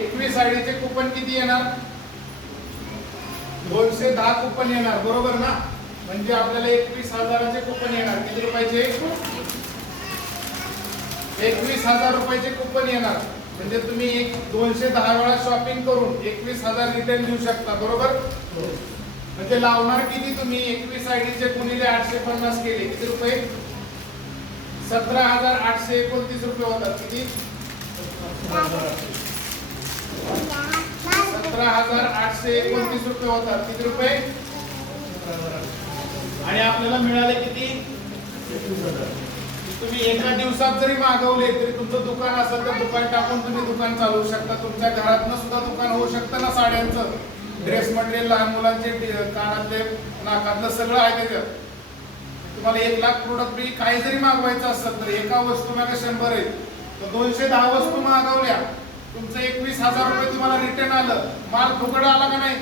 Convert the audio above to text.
21 आयडीचे coupon किती येणार? 210 coupon येणार, बरोबर ना? म्हणजे आपल्याला 21,000चे कुपन येणार. किती रुपयाचे? 21,000 रुपयाचे कुपन येणार. म्हणजे तुम्ही 210 वेळा शॉपिंग करून 21,000 रिटर्न देऊ शकता, बरोबर? म्हणजे लावणार किती तुम्ही? 21 आयडीचे गुणिले 850 केले किती रुपये? 17,829 रुपये होतात. किती? 17,829 रुपये होतात. किती रुपये? आणि आपल्याला मिळाले किती? 21,000. तुम्ही एका दिवसात जरी मागवले तरी तुमचं दुकान असेल तर दुकान टाकून तुम्ही दुकान चालवू शकता. तुमच्या घरातनं सुद्धा दुकान होऊ शकतं ना. साड्यांचं, ड्रेस मटेरियल, लहान मुलांचे कानातले, नाकातलं सगळं आहे त्याच्यात. तुम्हाला 1 लाख प्रोडक्ट पैकी काही जरी मागवायचं असेल तर एका वस्तू मागे 100 आहे, तर 210 वस्तू मागवल्या, तुमचं 21,000 रुपये तुम्हाला रिटर्न आलं. माल फुकट आला का नाही?